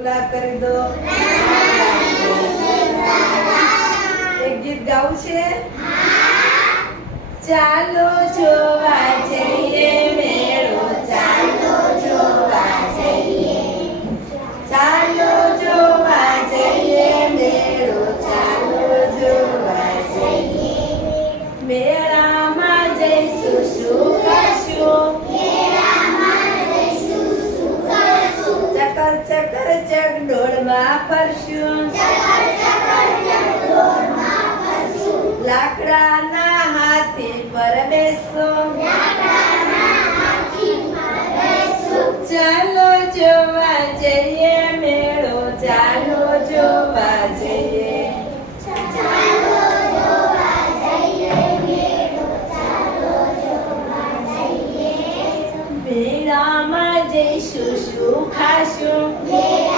ગુલાબ કરી દો. એક ગીત ગાવું છે. ચાલો જોવા જઈએ મેળો, ચાલો જોવા જઈએ, ચાલો જોવા જઈએ મેળો, ચાલો જોવા જઈએ. મેળામાં જઈશું શું કરશું, ચકર ચકર ચકડોળમાં ફરશું, લાકડાના હાથી પર બેસશું, ચાલો જોવા જઈએ મેળો, ચાલો જોવા જઈએ. મેળામાં જઈશું શું ખાશું,